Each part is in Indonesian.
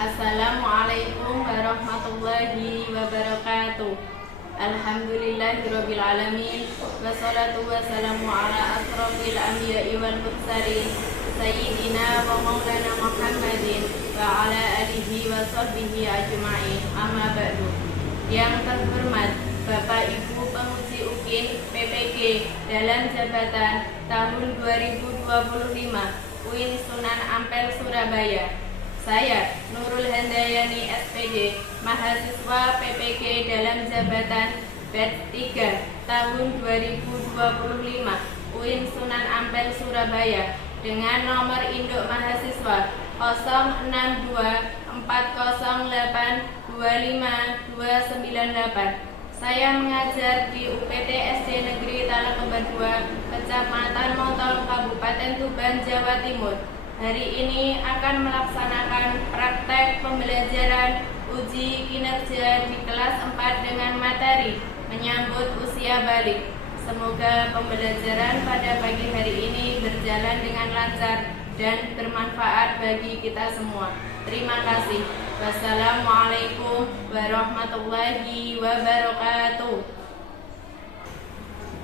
Assalamualaikum warahmatullahi wabarakatuh. Alhamdulillahirabbil alamin. Wassalatu wassalamu ala asrofil anbiya'i wal mursalin sayyidina wa maulana Muhammadin wa ala alihi wa sahbihi ajma'in. Amma ba'du. Yang terhormat Bapak Ibu Penguji UKIN PPG dalam jabatan tahun 2025 UIN Sunan Ampel Surabaya. Saya Nurul Handayani SPD, mahasiswa PPG dalam jabatan batch 3 tahun 2025 UIN Sunan Ampel Surabaya dengan nomor induk mahasiswa 06240825298. Saya mengajar di UPT SD Negeri Tanah Kembar 2, Kecamatan Montong, Kabupaten Tuban, Jawa Timur. Hari ini akan melaksanakan praktek pembelajaran uji kinerja di kelas 4 dengan materi menyambut usia balik. Semoga pembelajaran pada pagi hari ini berjalan dengan lancar dan bermanfaat bagi kita semua. Terima kasih. Wassalamualaikum warahmatullahi wabarakatuh.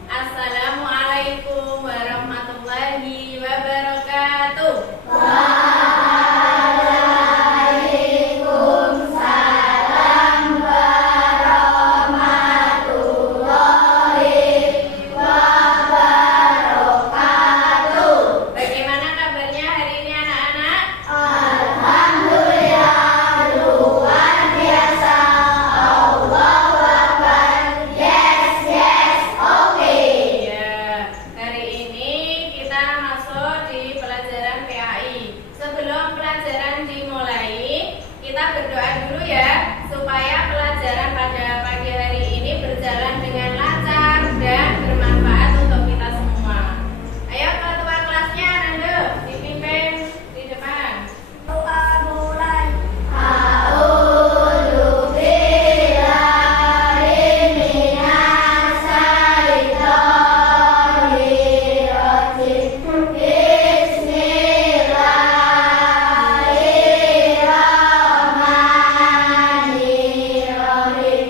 Assalamualaikum warahmatullahi wabarakatuh. Waalaikumsalam warahmatullahi wabarakatuh. Bagaimana kabarnya hari ini anak-anak? Alhamdulillah, luar biasa. Allahu Akbar. Yes, oke. Ya, hari ini kita masuk di pelajaran PAI. Sebelum pelajaran dimulai, kita berdoa dulu ya, supaya pelajaran pada pagi hari ini berjalan dengan lancar dan bermanfaat untuk kita semua. Ayo ketua kelasnya Nando, dipimpin di depan. Doa mulai. A'udzu billahi minas syaitonir rajim. Bismillahirrahmanirrahim.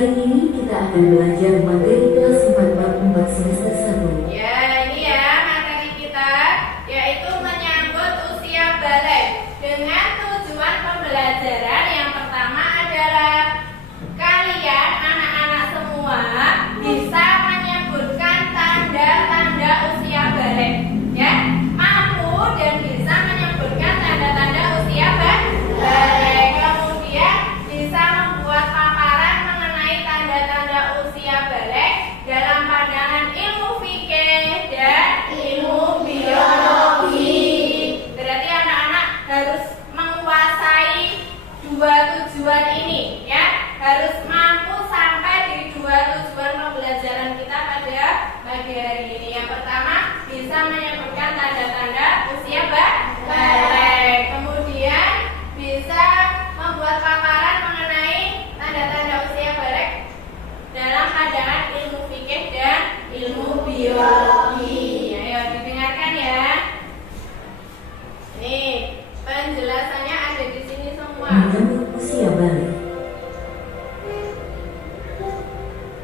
Hari ini kita akan belajar materi kelas 4 bab 4 semester 1. Ya, ini ya materi kita, yaitu menyambut usia balik dengan tujuan pembelajaran. Yang pertama adalah kalian anak-anak semua bisa menyebutkan tanda-tanda usia balik, ya, mampu dan bisa menyebutkan tanda-tanda usia balik. Kemudian bisa membuat paparan mengenai tanda-tanda usia balik dalam pandangan ilmu fikih dan ilmu biologi. Berarti anak-anak harus menguasai dua tujuan ini, ya, harus mampu sampai di dua tujuan pembelajaran kita pada pagi hari ini. Yang pertama, bisa menyebutkan tanda-tanda usia balik. Kemudian bisa membuat paparan mengenai tanda-tanda usia balik dalam pandangan ilmu fikih dan ilmu biologi. Ayo didengarkan ya. Ini penjelasannya ada di sini semua. Menyambut usia balik.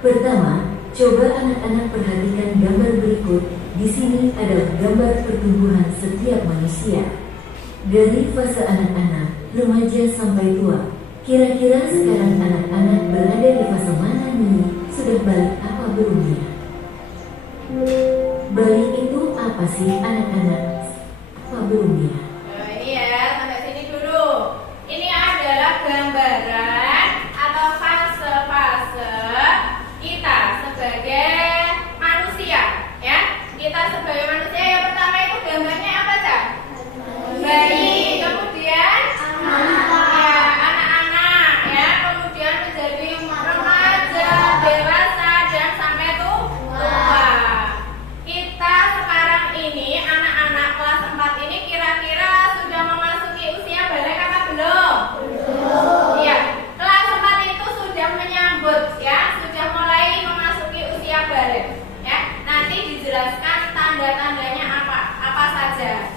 Pertama, coba anak-anak perhatikan gambar berikut. Di sini adalah gambar pertumbuhan setiap manusia. Dari fase anak-anak, remaja sampai tua. Kira-kira sekarang anak-anak berada di fase mana nih? Sudah balik apa belum ya? Balik itu apa sih anak-anak? Apa belum ya? Nah, ini ya, sampai sini dulu. Ini adalah gambaran atau fase-fase kita sebagai manusia, ya. Kita sebagai manusia yang pertama itu gambarnya apa, Cak? Bayi, kemudian anak-anak, ya, kemudian menjadi remaja, dewasa, dan sampai tua. Kita sekarang ini anak-anak kelas 4 ini kira-kira sudah memasuki usia balik apa belum? Belum. Iya, kelas 4 itu sudah menyambut, ya, sudah mulai memasuki usia balik, ya. Nanti dijelaskan tanda-tandanya apa saja.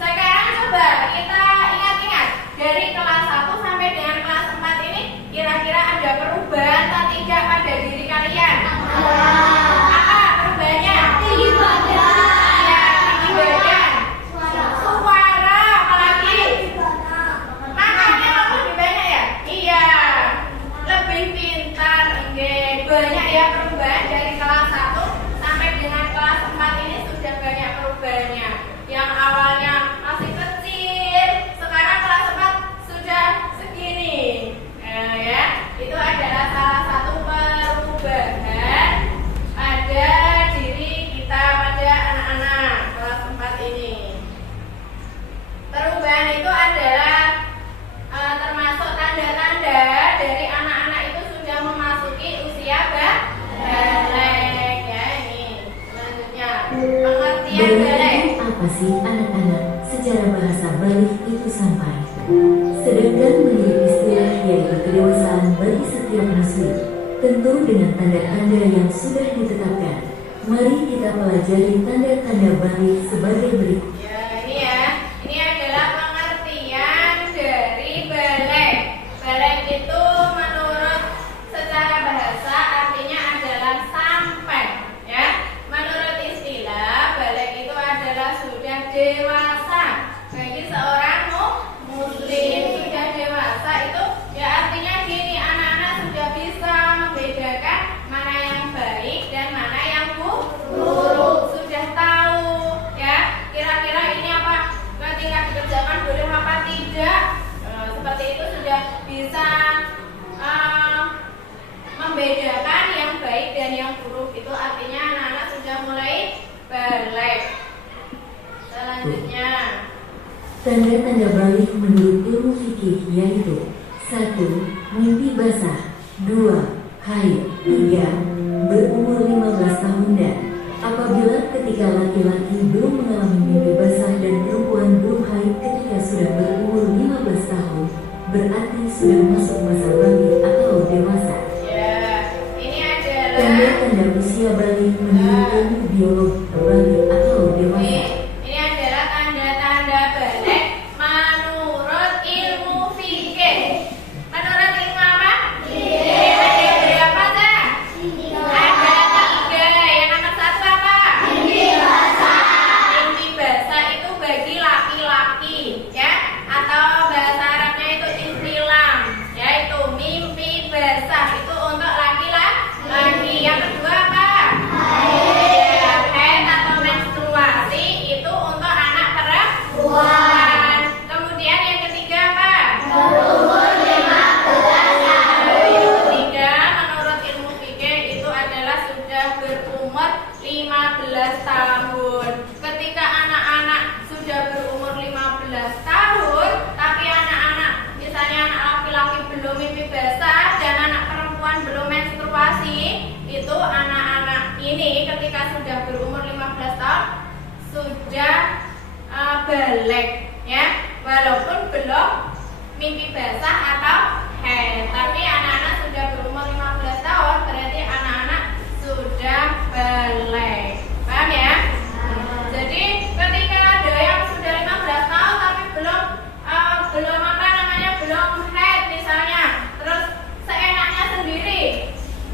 Sekarang coba kita ingat-ingat dari kelas 1 sampai dengan kelas 4 ini kira-kira ada perubahan atau tidak pada diri kalian? Apa perubahannya? Tinggi badan. Ya, tinggi badan. Suara, apalagi? Makannya lebih banyak ya? Iya. Lebih pintar, banyak ya perubahan dari kelas 1 sampai dengan kelas 4 ini sudah banyak perubahannya. Yang awalnya masih kecil, sekarang kelas 4 sudah segini. Nah, ya, itu adalah salah satu perubahan pada diri kita, pada anak-anak kelas 4 ini. Perubahan itu adalah termasuk tanda-tanda dari anak-anak itu sudah memasuki usia balik, ya. Ini selanjutnya pengertian balik. Balik apa sih anak-anak? Secara bahasa balik itu sampai. Sedangkan menurut istilah yaitu kedewasaan bagi setiap muslim, tentu dengan tanda-tanda yang sudah ditetapkan. Mari kita pelajari tanda-tanda balik sebagai berikut. Ya, ini ya. Ini adalah pengertian dari balik. Balik itu menurut secara bahasa artinya adalah sampai, ya. Menurut istilah, balik itu adalah sudah dewasa. Bagi seorang muslim sudah dewasa itu ya artinya gini, anak-anak sudah bisa membedakan mana yang baik dan mana yang buruk. Sudah tahu, ya, kira-kira ini apa ketika dikerjakan boleh apa tidak. Seperti itu sudah bisa membedakan yang baik dan yang buruk. Itu artinya anak-anak sudah mulai balik. Selanjutnya, Tanda-tanda balik menurut ilmu fikih yaitu 1. Mimpi basah, 2. Haid, 3. Berumur 15 tahun dan apabila ketika laki-laki belum mengalami mimpi basah dan perempuan belum haid ketika sudah berumur 15 tahun, berarti sudah masuk masa balik atau dewasa. ya, ini adalah Tanda-tanda usia balik menurut ilmu biologi balik atau dewasa. Ini adalah tanda-tanda balik menurut ilmu fikih. Menurut ilmu apa? Ada berapa ini ketika sudah berumur 15 tahun sudah balik ya, walaupun belum mimpi basah atau haid, tapi anak-anak sudah berumur 15 tahun berarti anak-anak sudah balik. Paham ya? Jadi ketika ada yang sudah 15 tahun tapi belum belum haid misalnya, terus seenaknya sendiri,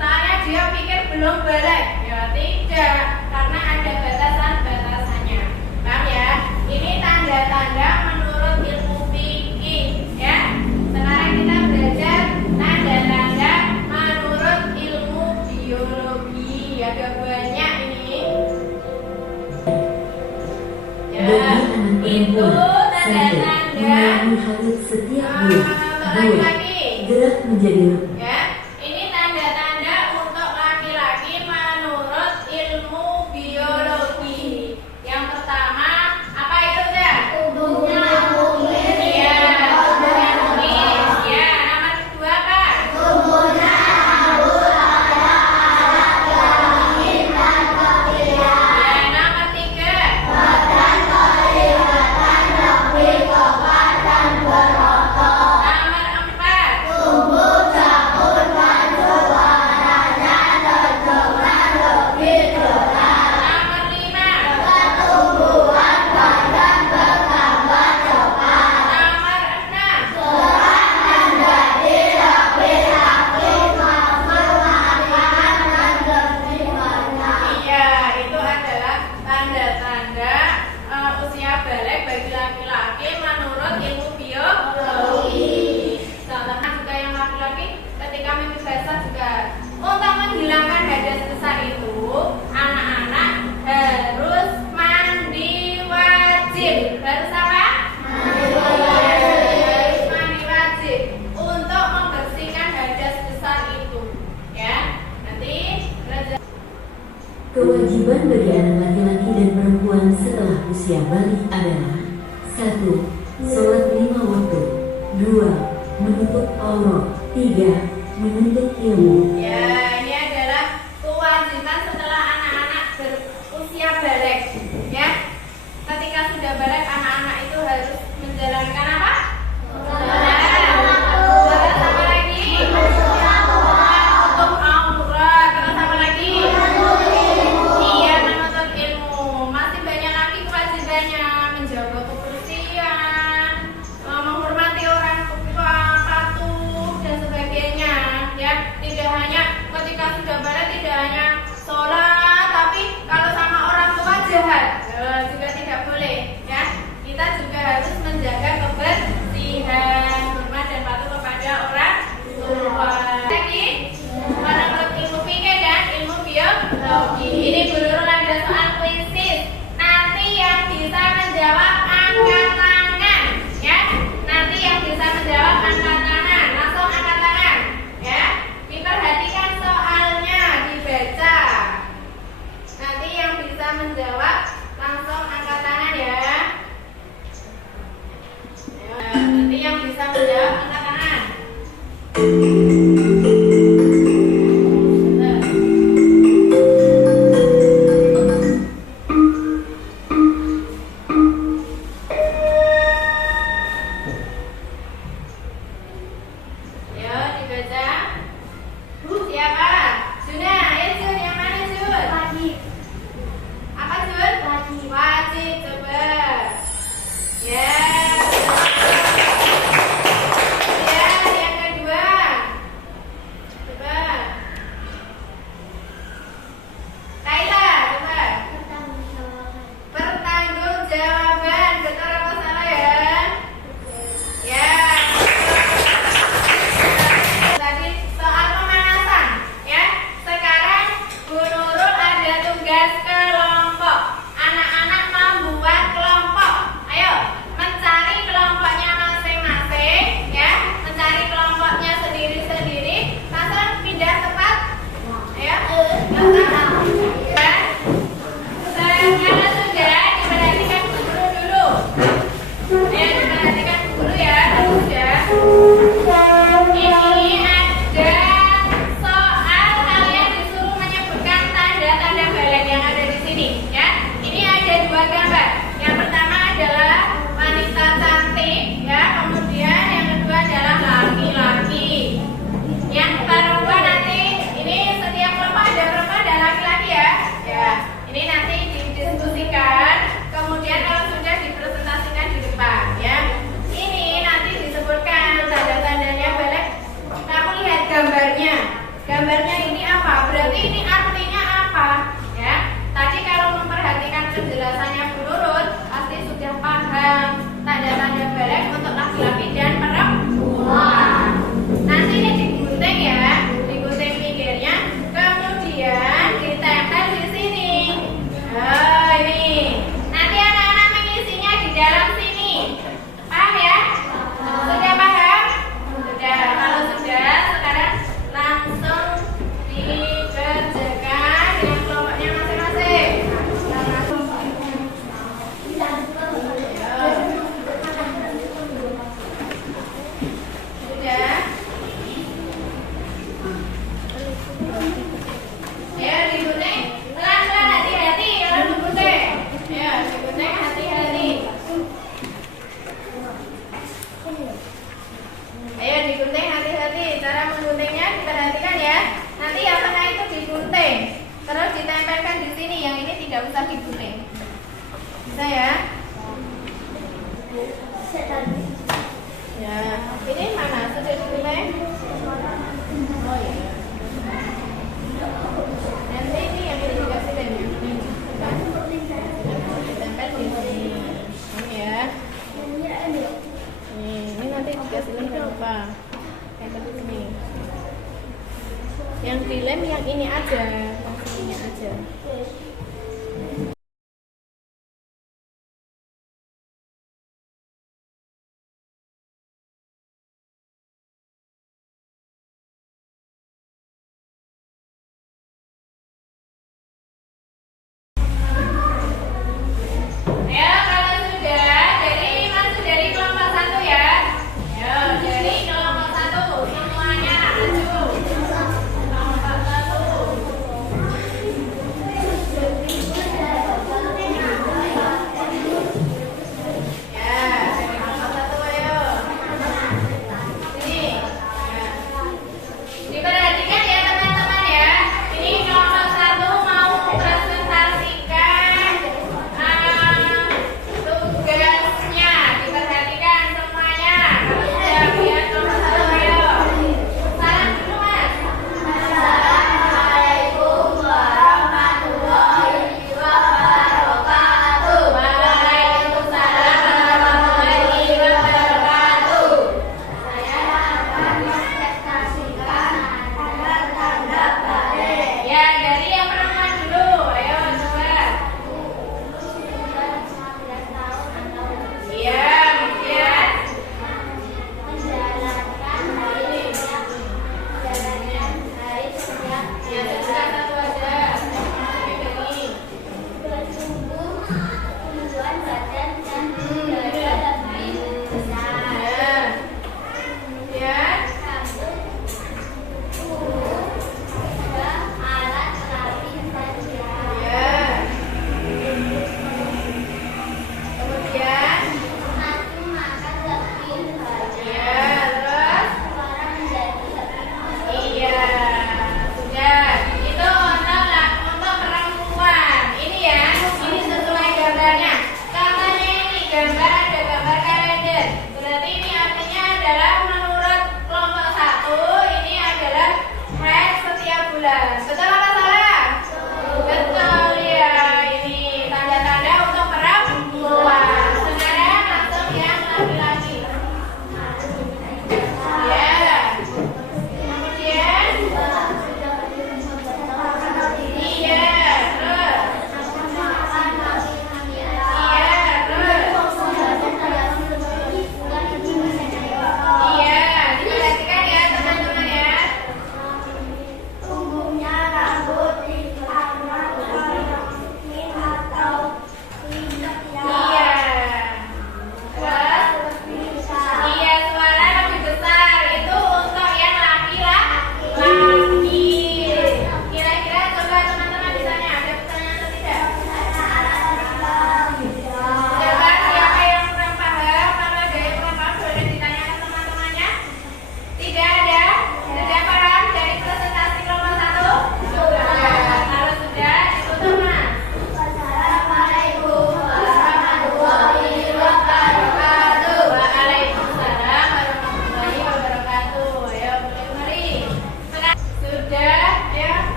soalnya dia pikir belum balik, ya tidak, karena ada batasan-batasannya. Paham ya? Ini tanda-tanda menurut ilmu fikih ya. Sekarang kita belajar tanda-tanda menurut ilmu biologi. Ada banyak ini. Ya, itu tanda-tanda mengalami haid setiap bulan. 2. Gerak menjadi lebih. Ya, ini tanda-tanda untuk laki-laki menurut ilmu biologi. Yang pertama, apa itu ya? Tubuhnya kumis. Iya, tubuhnya kumis. Ya, nomor kedua apa? Tubuhnya rambut ada kelamin dan kepilihan. Ya, nomor tiga. Badan kelihatan lebih kekar dan berotot. Nomor empat. Tubuh cabut dan suaranya terdengar lebih jelas. Nomor lima. Pertumbuhan badan bertambah cepat. Nomor enam. Gerak menjadi lebih aktif, memperhatikan dan lebih banyak. Iya, itu adalah tanda-tanda usia balik bagi laki-laki menurut ilmu biologi. Contohnya juga yang laki-laki ketika mimpi basah juga. Untuk menghilangkan hadas besar itu, anak-anak harus mandi wajib. Harus apa? Harus mandi wajib untuk membersihkan hadas besar itu. Ya, nanti belajar. Kewajiban bagi anak laki-laki dan perempuan setelah usia balik adalah 1. Sholat 5 waktu. 2. Menutup aurat. 3. Menuntut ilmu. Ya, ini adalah kewajiban setelah anak-anak berusia balik. Ya, ketika sudah balik anak-anak itu harus menjalankan apa? Terus apa lagi? Menutup aurat. Terus apa lagi? Iya, menuntut ilmu. Masih banyak lagi kewajibannya, menjaga kebersihan, menghormati orang tua, patuh dan sebagainya. Ya, tidak hanya ketika sudah balik tidak hanya sholat, tapi kalau sama orang tua jahat juga tidak boleh. Ya, kita juga harus menjaga kebersihan, hormat dan patuh kepada orang tua. Lagi, menurut ilmu fikih dan ilmu biologi. Ini guru ada soal kuisis. Nanti yang bisa menjawab angkat tangan. Ya, nanti yang bisa menjawab angkat tangan. Langsung angkat tangan. Ya, diperhatikan soalnya, dibaca. Nanti yang bisa menjawab langsung angkat tangan ya. Nanti yang bisa menjawab angkat tangan. Bisa ya? Ya, ini mana? Sudah ditulis? Oh iya. Nanti ini yang ini dikasih lem ya. Tempel di sini. Ini ya. Ini nanti dikasih lem apa? Tempel di sini. Yang dilem yang ini aja, langsung ini aja. Ayo kalau sudah, jadi masuk dari kelompok 1 ya. Ayo dari kelompok 1 semuanya maju. Kelompok 1. Ya, dari kelompok 1 ayo. Sini. Ya. Diperhatikan ya teman-teman ya. Ini kelompok 1 mau presentasikan tugasnya. Diperhatikan semuanya. Kalau sudah lihat kelompok 1 ayo. Salam dulu Mas. Assalamualaikum warahmatullahi wabarakatuh. Waalaikumsalam warahmatullahi wabarakatuh. Saya akan mempresentasikan tanda-tanda badai. Ya, dari yang perempuan dulu. Ayo coba. 15 tahun atau Iya, kemudian. menjalankan hari setiap Ya, sudah satu aja. Ini. bertumbuh pertumbuhan badan dan dada lebih besar. Ya. Rambut juga alat kelamin saja. Ya. Kemudian. Nafsu makan lebih banyak. Ya, terus. Suara menjadi lebih masuk. Iya. Sudah. Itu untuk perempuan. Ini ya. Ini sesuai gambarnya. Katanya ini gambar ada gambar kalender. Berarti ini artinya adalah menurut kelompok 1 ini adalah proyek setiap bulan. Betul apa salah? Betul ya. Ini tanda-tanda untuk perempuan. Sekarang langsung yang laki-laki. Ya. Kemudian. Iya. Terus. Iya. Terus. Iya. Diperhatikan ya teman-teman ya. Punggungnya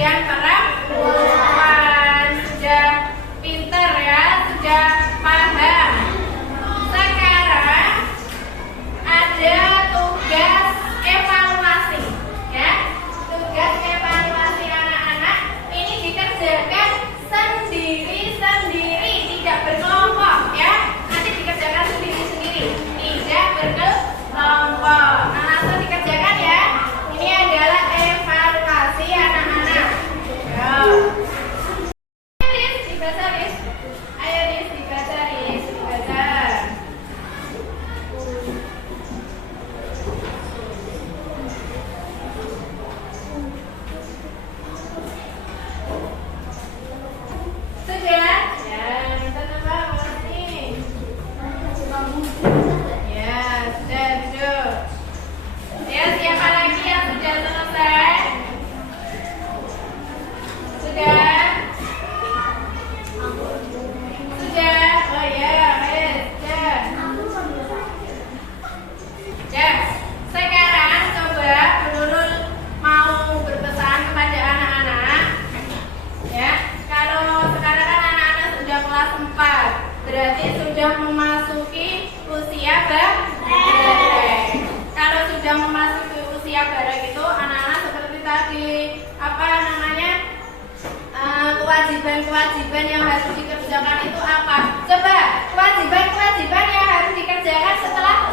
yang perempuan. Sudah pinter ya, sudah paham. Sekarang ada tugas evaluasi ya. Tugas evaluasi anak-anak ini dikerjakan sendiri-sendiri, tidak berkelompok ya. Nanti dikerjakan sendiri-sendiri, tidak berkelompok. Nah, langsung dikerjakan ya. Ini adalah evaluasi anak-anak. Ayo. Lis, dibaca Lis. Ayo Lis, dibaca Lis, dibaca. Sudah? Ya, minta tolong nih. Ya, sudah duduk. Ya, siapa lagi yang sudah selesai? Sudah? Sudah? Oh ya, baik, sudah. Ya, sekarang coba Bu Nurul mau berpesan kepada anak-anak. Ya, kalau sekarang kan anak-anak sudah kelas 4, berarti sudah memasuki usia balik. Kalau sudah memasuki usia balik itu anak-anak seperti tadi apa namanya kewajiban-kewajiban yang harus dikerjakan itu apa? Coba kewajiban-kewajiban yang harus dikerjakan setelah